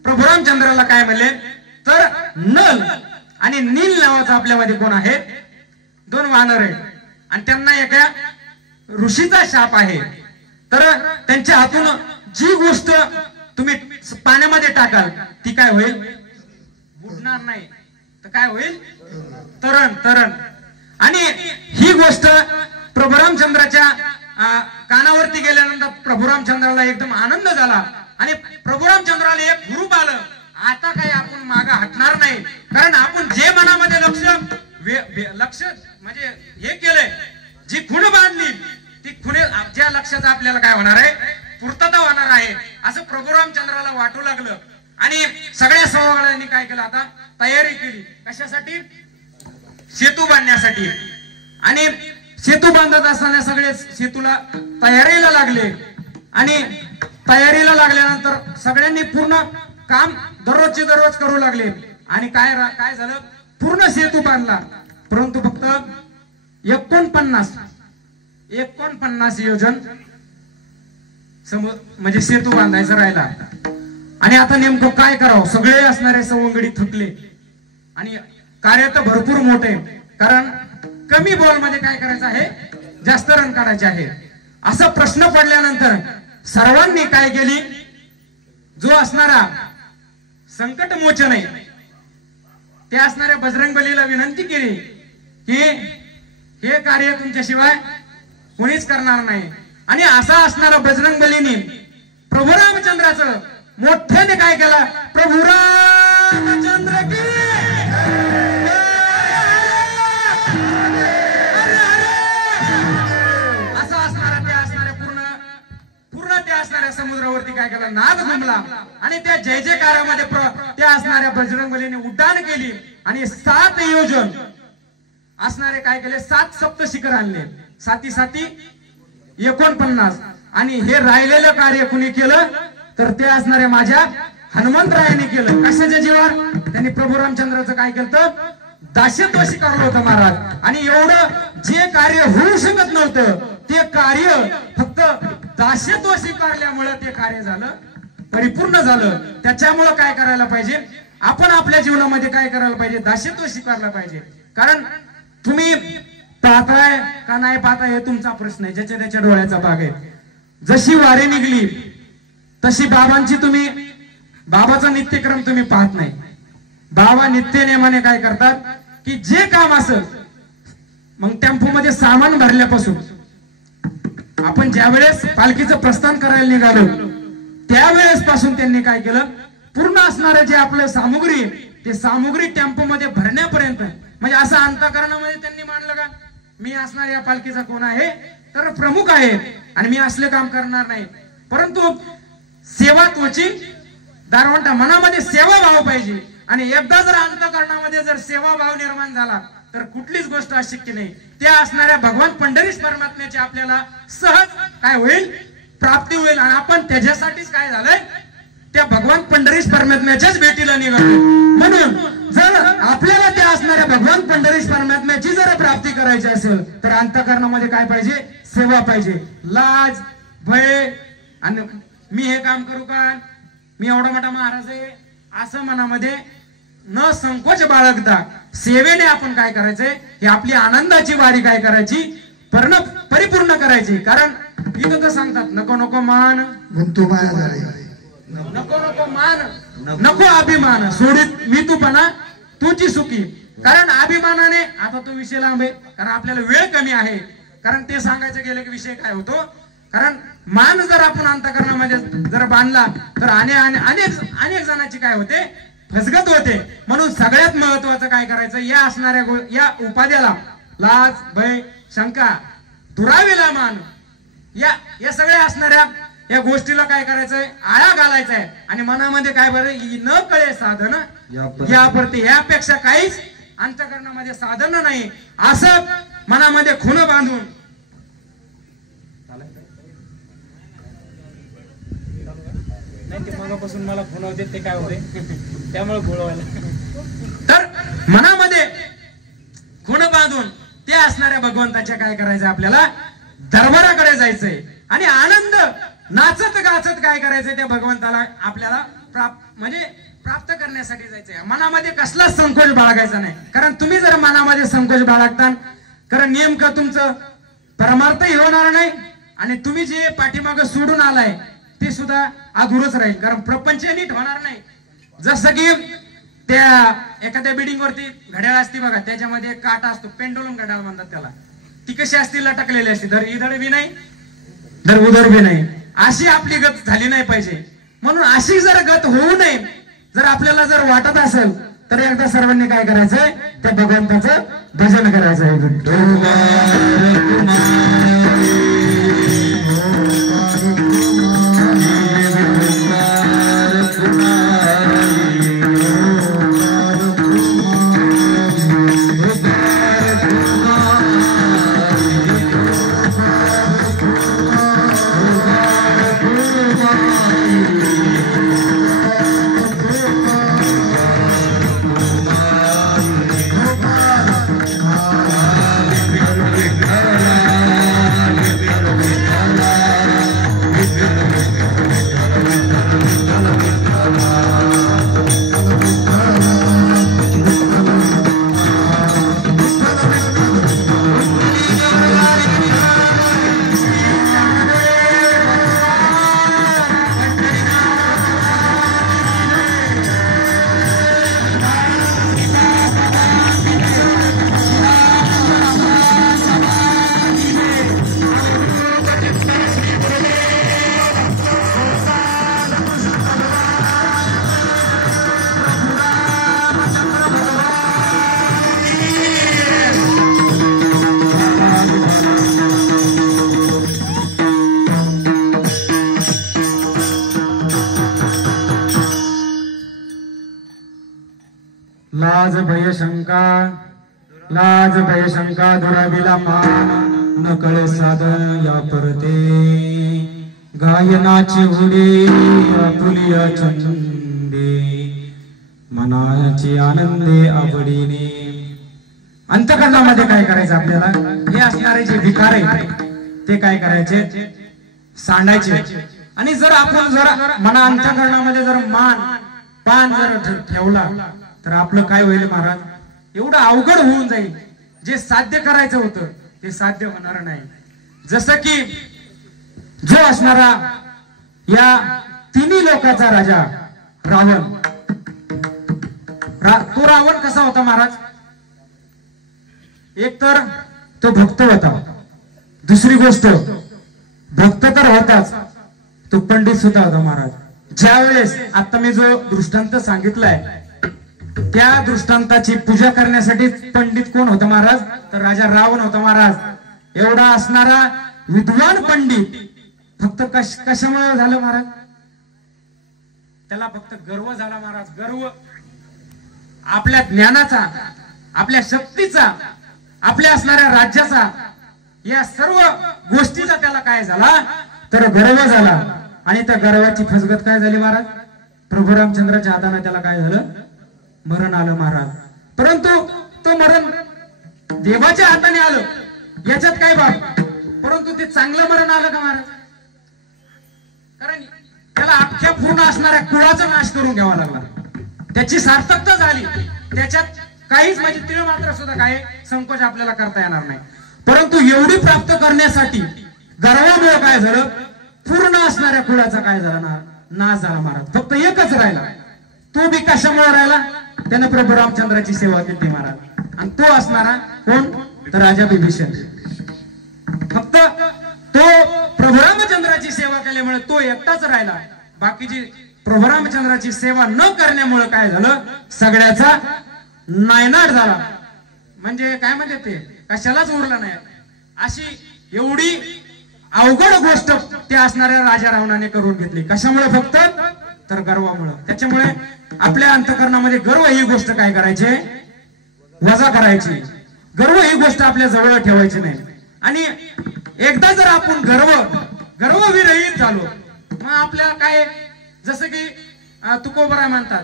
प्रभू रामचंद्राला काय म्हणले तर नल आणि नील नावाचा आपल्यामध्ये कोण आहे दोन वानर आहेत आणि त्यांना एका ऋषीचा शाप आहे तर त्यांच्या हातून जी गोष्ट तुम्ही पाण्यामध्ये टाकाल ती काय होईल बुडणार नाही तर काय होईल तरण तरण आणि ही गोष्ट प्रभू रामचंद्राच्या कानावरती गेल्यानंतर प्रभू रामचंद्राला एकदम आनंद झाला आणि प्रभू रामचंद्राला एक हुरूप आलं आता काही आपण मागे हटणार नाही कारण आपण जे मनामध्ये लक्ष म्हणजे हे केलंय जी खुण बांधली ती खुणे ज्या लक्षाचा आपल्याला काय होणार आहे पूर्तता होणार आहे असं प्रभू रामचंद्राला वाटू लागलं आणि सगळ्या सवाळ्यांनी काय केलं आता तयारी केली कशासाठी सेतू बांधण्यासाठी आणि सेतू बांधत असताना सगळे सेतूला तयारीला लागले आणि तयारीला लागल्यानंतर सगळ्यांनी पूर्ण काम दररोजचे दररोज करू लागले आणि काय काय झालं पूर्ण सेतू बांधला परंतु फक्त 49 योजन म्हणजे सेतू बांधायचा राहिला आणि आता नेमकं काय करावं सगळे असणारे सवंगडी थकले आणि कार्य तर भरपूर मोठे कारण कमी बॉल मध्ये काय करायचं आहे जास्त रन काढायचे आहे असा प्रश्न पडल्यानंतर सर्वांनी काय केली जो असणारा संकट मोचन आहे ते असणाऱ्या बजरंगबलीला विनंती केली की हे कार्य तुमच्याशिवाय कोणीच करणार नाही आणि असा असणारा बजरंगबलीने प्रभू रामचंद्राचं मोठ्याने काय केलं प्रभू रामचंद्र की असं असणारा ते असणाऱ्या पूर्ण त्या असणाऱ्या समुद्रावरती काय केलं नाद घुमला आणि त्या जय जयकारामध्ये त्या असणाऱ्या बजरंगबलीने उड्डाण केली आणि 7 योजन असणारे काय केले 7 सप्त शिखर आणले 7 49 आणि हे राहिलेलं कार्य कुणी केलं तर ते असणाऱ्या माझ्या हनुमंतरायाने केलं कशाच्या जीवावर त्यांनी प्रभू रामचंद्राचं काय केलं दास्यत्व स्वीकारलं होतं महाराज आणि एवढं जे कार्य होऊ शकत नव्हतं ते कार्य फक्त दास्यत्व स्वीकारल्यामुळे ते कार्य झालं परिपूर्ण झालं त्याच्यामुळे काय करायला पाहिजे आपण आपल्या जीवनामध्ये काय करायला पाहिजे दास्यत्व स्वीकारलं पाहिजे कारण तुम्ही पाहताय का नाही पाहताय हे तुमचा प्रश्न आहे ज्याच्या त्याच्या डोळ्याचा भाग आहे जशी वारी निघली तशी बाबांची तुम्ही बाबाचा नित्यक्रम तुम्ही पाहत नाही बाबा नित्य नेमाने काय करतात की जे काम असेल मग टेम्पो मध्ये सामान भरल्यापासून आपण ज्या वेळेस पालखीचं प्रस्थान करायला निघालो त्यावेळेस पासून त्यांनी काय केलं पूर्ण असणारे जे आपलं सामुग्री ते सामुग्री टेम्पो मध्ये भरण्यापर्यंत, म्हणजे असं अंतःकरणामध्ये त्यांनी मानलं का मी असणार या पालखीचा कोण आहे तर प्रमुख आहे आणि मी असले काम करणार नाही. परंतु सेवा तोची दारवंटा, मनामध्ये सेवा भाव पाहिजे. आणि एकदा जर अंतःकरणामध्ये जर सेवा भाव निर्माण झाला तर कुठलीच गोष्ट अशक्य नाही. त्या असणाऱ्या भगवान पंढरीश परमात्म्याची आपल्याला सहज काय होईल, प्राप्ती होईल. आणि आपण त्याच्यासाठीच काय झालंय, त्या भगवान पंढरीश परमात्म्याच्याच भेटीला निघालो. म्हणून जर आपल्याला त्या असणाऱ्या भगवान पंढरीश परमात्म्याची जर प्राप्ती करायची असेल तर अंतःकरणामध्ये काय पाहिजे, सेवा पाहिजे. लाज भय आणि मी हे काम करू का, मी एवढा मोठा महाराज आहे असं मनामध्ये न संकोच बाळगता सेवेने आपण काय करायचंय, ही आपली आनंदाची वारी काय करायची, परिपूर्ण करायची. कारण इथं तर सांगतात नको नको मान गुंतो माया झाले, नको नको मान नको अभिमान, सोडित मी तूपणा तुझी सुखी. कारण अभिमानाने आता तो विषय लांब आहे, कारण आपल्याला वेळ कमी आहे. कारण ते सांगायचं गेलं की विषय काय होतो, कारण मान जर आपण अंतःकरणामध्ये जर बांधला तर अनेक जणांची काय होते, फसगत होते. म्हणून सगळ्यात महत्वाचं काय करायचं, या असणाऱ्या या उपाध्याला लाज भय शंका दुरावेला मान, या सगळ्या असणाऱ्या या गोष्टीला काय करायचंय, आळा घालायचाय. आणि मनामध्ये काय बरं, न कळे साधन याप्रती, यापेक्षा काहीच अंतःकरणामध्ये साधन नाही असं मनामध्ये खून बांधून नाही. ते मगापासून मला खुणवते ते काय होते त्यामुळे बोलवायला, तर मनामध्ये खूण बांधून ते असणाऱ्या भगवंताच्या काय करायचं, आपल्याला दरबाराकडे जायचंय. आणि आनंद नाचत गाचत काय करायचंय, त्या भगवंताला आपल्याला प्राप्त करण्यासाठी जायचंय. मनामध्ये कसलाच संकोच बाळगायचा नाही. कारण तुम्ही जर मनामध्ये संकोच बाळगता, कारण नेमकं तुमचं परमार्थही होणार नाही आणि तुम्ही जे पाठीमागं सोडून आलाय ते सुद्धा अधुरच राहील. कारण प्रपंच नीट होणार नाही. जसं की त्या एखाद्या बिल्डिंग वरती घड्याळ असते बघा, त्याच्यामध्ये एक काटा असतो, पेंडुलम घड्याळ म्हणतात त्याला. ती कशी असते, लटकलेली असते, तर इधर बी नाही तर उधर बी नाही. अशी आपली गत झाली नाही पाहिजे. म्हणून अशी जर गत होऊ नये जर आपल्याला जर वाटत असेल तर एकदा सर्वांनी काय करायचंय, त्या भगवंताचं भजन करायचंय. लाज भय शंका दुराविला मान, न कळे साधन या परते. गायनाची उडी आपुलिया छंदे, मनाची आनंदे आवडीने. अंतःकरणामध्ये काय करायचं आपल्याला, हे असणारे जे विकार आहे ते काय करायचे, सांडायचे. आणि जर आपण जर मना अंतःकरणामध्ये जर पान जर ठेवला तर आपलं काय होईल महाराज, एवढं अवघड होऊन जाईल. जे साध्य करायचं होतं ते साध्य होणार नाही. जसं की जो असणारा या तिन्ही लोकांचा राजा रावण, तो रावण कसा होता महाराज, एक तर तो भक्त होता, दुसरी गोष्ट भक्त तर होताच, तो पंडित सुद्धा होता महाराज. ज्या वेळेस आता मी जो दृष्टांत सांगितलाय त्या दृष्टांताची पूजा करण्यासाठी पंडित कोण होता महाराज? तर राजा रावण होता महाराज। एवढा असणारा विद्वान पंडित फक्त कशामुळे झालं महाराज? त्याला फक्त गर्व झाला महाराज, गर्व आपल्या ज्ञानाचा, आपल्या शक्तीचा, आपल्या असणाऱ्या राज्याचा, या सर्व गोष्टीचा त्याला काय झाला तर गर्व झाला। आणि त्या गर्वाची फसगत काय झाली महाराज? प्रभू रामचंद्राच्या हाताने त्याला काय झालं? मरण आलं महाराज। परंतु तो मरण देवाच्या हाताने आलं याच्यात काय बाब, परंतु ते चांगलं मरण आलं का महाराज? कारण त्याला अख्ख्या पूर्ण असणाऱ्या कुळाचा नाश करून घ्यावा लागला, त्याची सार्थकता झाली, त्याच्यात काहीच म्हणजे तीळ मात्र सुद्धा काय संकोच आपल्याला करता येणार नाही। परंतु एवढी प्राप्त करण्यासाठी गर्वामुळे काय झालं? पूर्ण असणाऱ्या कुळाचा काय झाला ना नाश झाला महाराज। फक्त एकच राहिला, तो बी कशामुळे राहिला? त्याने प्रभू रामचंद्राची सेवा केली महाराज। आणि तो असणारा कोण? तर राजा विभीषण। फक्त तो प्रभू रामचंद्राची सेवा केल्यामुळे तो एकटाच राहिला, बाकीची प्रभू रामचंद्राची सेवा न करण्यामुळे काय झालं? सगळ्याचा नायनाट झाला, म्हणजे काय म्हणते ते कशालाच उरलं नाही। अशी एवढी अवघड गोष्ट त्या असणाऱ्या राजा रावणाने करून घेतली, कशामुळे? फक्त तर गर्वामुळे। त्याच्यामुळे आपल्या अंतःकरणामध्ये गर्व ही गोष्ट काय करायची? वजा करायची। गर्व ही गोष्ट आपल्या जवळ ठेवायची नाही। आणि एकदा जर आपण गर्वविरहित झालो, मग आपल्या काय जसं की तुकोबरा म्हणतात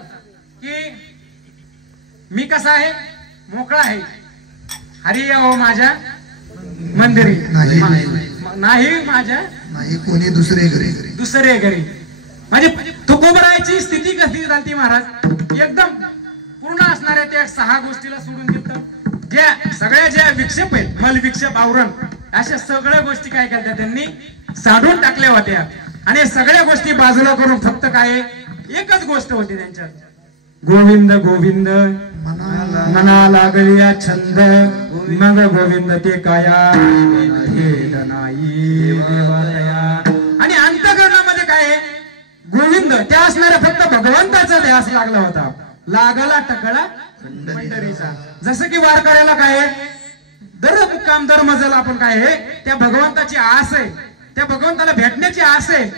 की मी कसा आहे? मोकळा आहे, हरी यावं माझ्या मंदिरी, नाही माझ्या नाही कोणी दुसरे घरी। म्हणजे तुकोबराची स्थिती कशी झाली महाराज? एकदम पूर्ण असणाऱ्या त्या 6 गोष्टीला सोडून दिलं, ज्या विक्षेप आहेत, मल विक्षेप, आवरण, अशा सगळ्या गोष्टी काय केल्या त्यांनी साडून टाकल्या होत्या। आणि सगळ्या गोष्टी बाजूला करून फक्त काय एकच गोष्ट होती त्यांच्यात, गोविंद गोविंद मना लागलिया छंद, मग गोविंद ते काया नाही देवालया। आणि अंतःकरणामध्ये काय गोविंद त्या असणाऱ्या फक्त भगवंताचा ध्यास लागला होता, लागला टकळा पंढरीचा। जसं की वारकऱ्याला काय दर मुक्काम दर मजल आपण काय त्या भगवंताची आस आहे, त्या भगवंताला भेटण्याची आस आहे,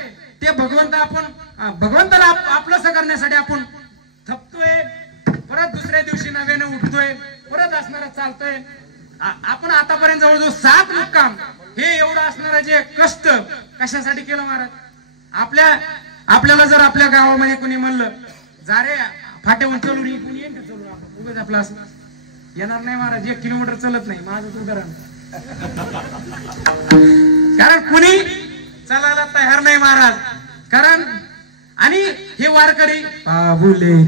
त्या भगवंताला आपलंसं करण्यासाठी आपण थकतोय, परत दुसऱ्या दिवशी नव्याने उठतोय, परत असणारा चालतोय। आपण आतापर्यंत जवळजवळ 7 मुक्काम हे एवढं असणारं जे कष्ट कशासाठी केलं महाराज? आपल्याला जर आपल्या गावामध्ये कोणी म्हणलं जा रे फाट्याहून चलून ये, कोणी येईन का चलून? आपण उगाच आपलं असं येणार नाही महाराज, 1 किलोमीटर चलत नाही माझं उदाहरण, कारण कुणी चालायला तयार नाही महाराज। कारण आणि हे वारकरी पाहुले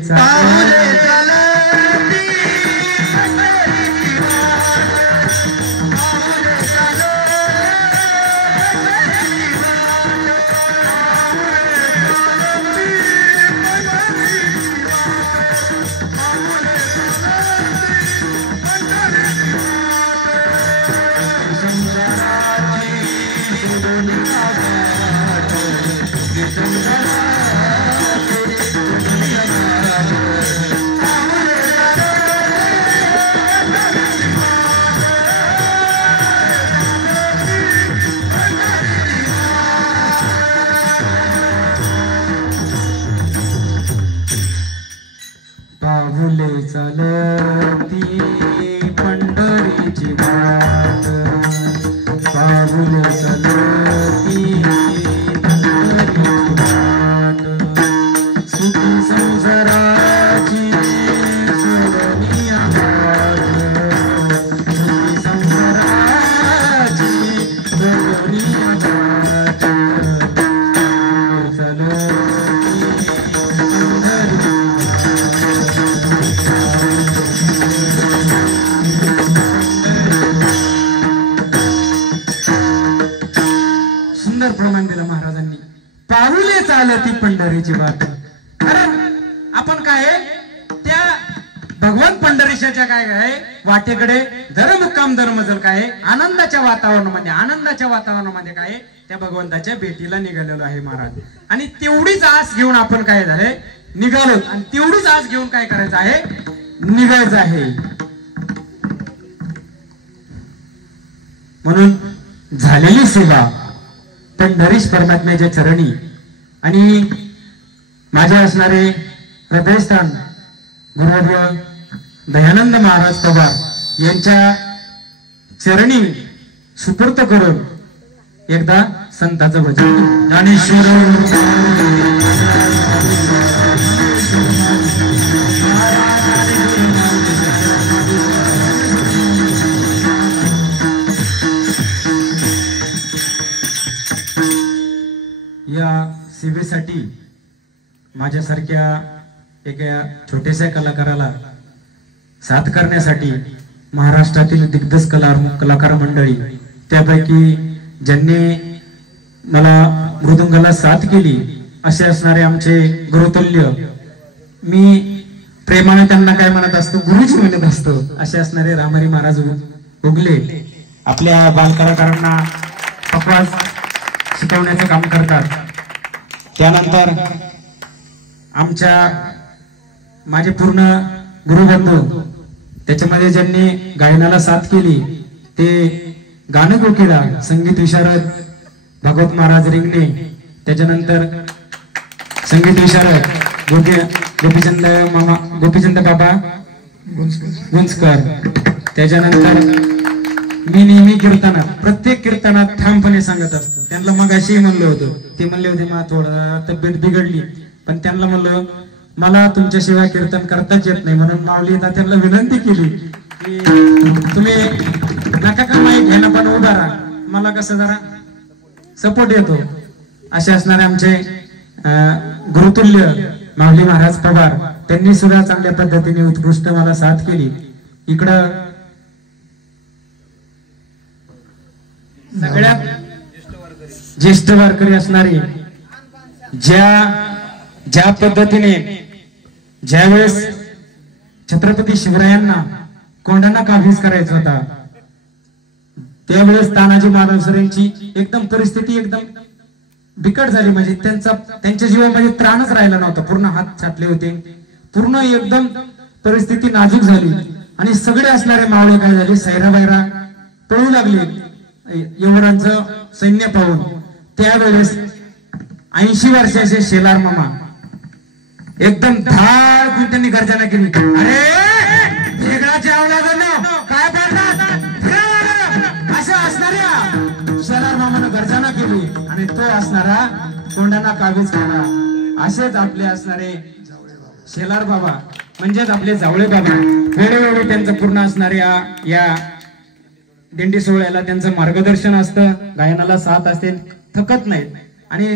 चालती पंढरीची वाट, पाऊले चालती पंढरीची वाट, सुखी संसाराची सोडनिया वाट, सुखी संसाराची सोडनिया वाट, चालती पंढरीची वाट। कारण आपण काय त्या भगवान पंढरीच्या काय वाटेकडे दर मुक्काम दर मजल काय आनंदाच्या वातावरणामध्ये काय त्या भगवंताच्या भेटीला निघालेलो आहे महाराज। आणि तेवढीच आस घेऊन आपण काय झालंय निघालो, आणि तेवढीच आस घेऊन काय करायचं आहे निघायचं आहे. म्हणून झालेली सेवा पंढरीश परमात्म्याच्या चरणी आणि माझे असणारे हृदयस्थान गुरुवर्य दयानंद महाराज पवार यांच्या चरणी सुपूर्त करून एकदा संतांचं भजन ज्ञानेश्वर या सेवेसाठी माझ्यासारख्या एका छोट्याशा कलाकाराला साथ करण्यासाठी महाराष्ट्रातील दिग्गज कलाकार मंडळी त्यापैकी ज्यांनी मला मृदुंगाला साथ केली असे असणारे आमचे गुरुतुल्य, मी प्रेमाने त्यांना काय म्हणत असतो, गुरुजी म्हणत असतो, असे असणारे रामहरी महाराज उगले आपल्या बालकलाकारांना पकवाज शिकवण्याचं काम करतात. त्यानंतर माझे पूर्ण गुरुबंधू त्याच्यामध्ये ज्यांनी गायनाला साथ केली ते गाणं कोकिळा संगीत विशारद भगवत महाराज रिंगणे, त्याच्यानंतर संगीत विशारद गोपीचंद बाबा गुंजकर, त्याच्यानंतर मी नेहमी कीर्तनात प्रत्येक कीर्तनात ठामपणे सांगत असतो. त्यांना मग अशी म्हणलं होतं, ते म्हणले होते मला थोडा तब्येत बिघडली, पण त्यांना म्हणलं मला तुमच्याशिवाय कीर्तन करताच येत नाही, म्हणून माऊली येतात त्यांना विनंती केली की तुम्ही नका का माईक घ्यायला पण उभा राहा, मला कसं जरा सपोर्ट येतो. असे असणारे आमचे गुरुतुल्य माऊली महाराज पवार, त्यांनी सुद्धा चांगल्या पद्धतीने उत्कृष्ट मला साथ केली. इकडं सगळ्यात ज्येष्ठ वारकरी असणारे ज्या पद्धतीने ज्यावेळेस छत्रपती शिवरायांना कोंढाणा काबीज करायचा होता त्यावेळेस तानाजी मालवसरेंची एकदम परिस्थिती एकदम बिकट झाली, म्हणजे त्यांच्या जीवामध्ये त्राणच राहिला नव्हता, पूर्ण हात छाटले होते, पूर्ण एकदम परिस्थिती नाजूक झाली आणि सगळे असणारे मावळे काय झाले, सैराबैरा पळू लागले यवनांचं सैन्य पाहून. त्यावेळेस 80 वर्षाचे शेलार मामा एकदम धाड त्यांनी गर्जना केली, अरे भेगडाच्या अवलादानं काय पडणार, असं असणाऱ्या शेलार मामानं गर्जना केली आणि तो असणारा कोंढाणा काबीज केला. असेच आपले असणारे शेलार बाबा म्हणजेच आपले जावळे बाबा वेळोवेळी त्यांचं पूर्ण असणाऱ्या या दिंडी सोहळ्याला त्यांचं मार्गदर्शन असतं, गायनाला साथ असते, थकत नाहीत. आणि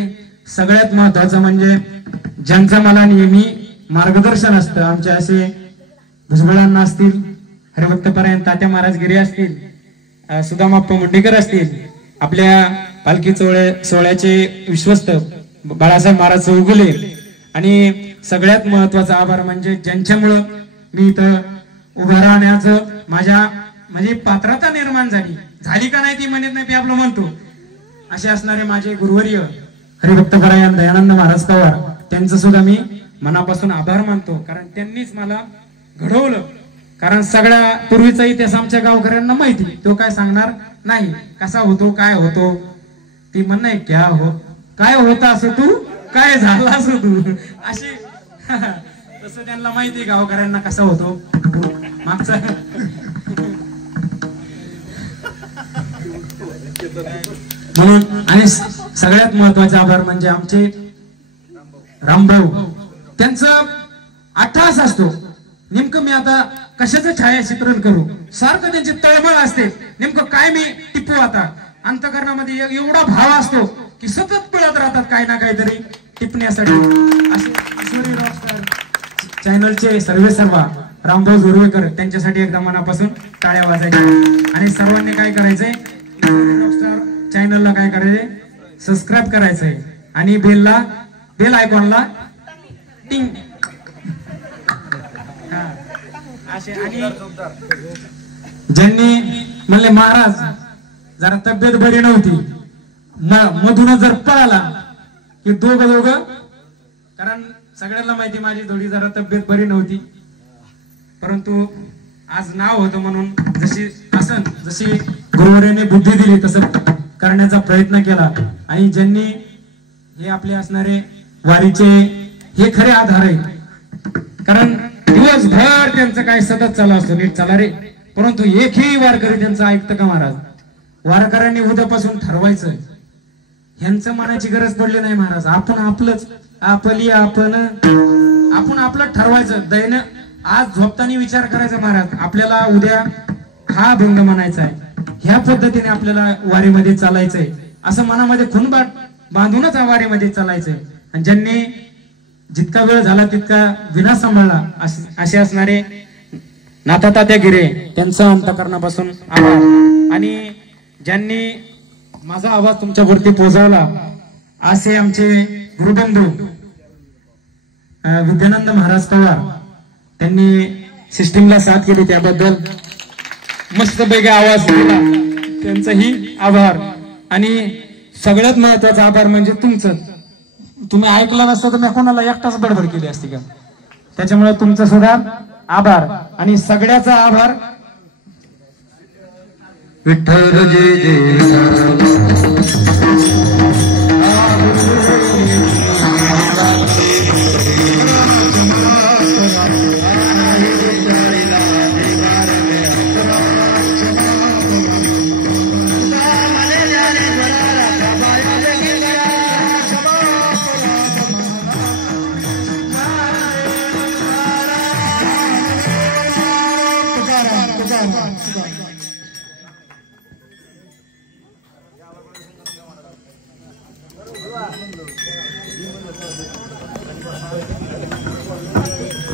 सगळ्यात महत्वाचं म्हणजे ज्यांचं मला नेहमी मार्गदर्शन असतं, आमचे असे भुजबळांना असतील, हरिभक्तपरायण तात्या महाराज गिरे असतील, सुदामाप्पा मुंडेकर असतील, आपल्या पालखी सोहळ्याचे विश्वस्त बाळासाहेब महाराज चौगुले, आणि सगळ्यात महत्वाचा आभार म्हणजे ज्यांच्यामुळं मी इथं उभं राहण्याचं माझ्या म्हणजे पात्रता निर्माण झाली का नाही ती म्हणत नाही, ते आपलं म्हणतो, असे असणारे माझे गुरुवर्य हरिभक्तपरायण दयानंद महाराज पवार, त्यांचं सुद्धा मी मनापासून आभार मानतो, कारण त्यांनीच मला घडवलं. कारण सगळ्या पूर्वीचा इतिहास आमच्या गावकऱ्यांना माहिती, तो काय सांगणार नाही, कसा होतो काय होतो, ती म्हण नाही क्या हो काय होता असं तू काय झाला असं तू अशी तसं त्यांना माहिती गावकऱ्यांना कसा होतो मागचा. म्हणून आणि सगळ्यात महत्वाचे आभार म्हणजे आमचे रामभाऊ, त्यांचं अट्टहास असतो, नेमकं मी आता कशाचं छायाचित्रण करू, सारखं त्यांची तळमळ असते, नेमकं काय मी टिपू, आता अंतकरणामध्ये एवढा भाव असतो की सतत पळत राहतात काय ना काहीतरी टिपण्यासाठी. असे ईश्वरी रॉकस्टार चॅनलचे सर्वेसर्वा रामभाऊ जोरवेकर, त्यांच्यासाठी एकदा मनापासून टाळ्या वाजायच्या. आणि सर्वांनी काय करायचंय, रॉकस्टार चॅनलला काय करायचंय, सबस्क्राईब करायचंय आणि बेल आयकॉनला टिंग असे. आणि ज्यांनी म्हणले महाराज जरा तब्येत बरी नव्हती, मधून जर पळाला की दोघं, कारण सगळ्यांना माहिती माझी थोडी जरा तब्येत बरी नव्हती, परंतु आज नाव होतं म्हणून जशी गुरुवरांनी बुद्धी दिली तसं करण्याचा प्रयत्न केला. आणि ज्यांनी हे आपले असणारे वारीचे हे खरे आधार आहे. कारण दिवसभर त्यांचं काय सतत चालू असतं, नीट चला रे, परंतु एकही वारकरी त्यांचं ऐकतं का महाराज? वारकऱ्यांनी उद्यापासून ठरवायचं, ह्यांचं मनाची गरज पडली नाही महाराज. आपण आपलं ठरवायचं. दैन आज झोपताना विचार करायचा महाराज, आपल्याला उद्या हा भंग म्हणायचा आहे, ह्या पद्धतीने आपल्याला वारीमध्ये चालायचंय, असं मनामध्ये खून बांधूनच वारीमध्ये चालायचंय. आणि ज्यांनी जितका वेळ झाला तितका विना सांभाळला असे असणारे नाथा तात्या गिरे, त्यांचं अंतःकरणापासून आभार. आणि ज्यांनी माझा आवाज तुमच्यावरती पोहोचवला असे आमचे गुरुबंधू विद्यानंद महाराज पवार, त्यांनी सिस्टीमला साथ केली, त्याबद्दल मस्तपैकी आवाज दिला, त्यांचाही आभार. आणि सगळ्यात महत्वाचा आभार म्हणजे तुमचं. तुम्ही ऐकलं नसतं तर मी कोणाला एकटाच बडबड केली असती का? त्याच्यामुळे तुमचं सुद्धा आभार. आणि सगळ्याचा आभार विठ्ठल जय जय तुकाराम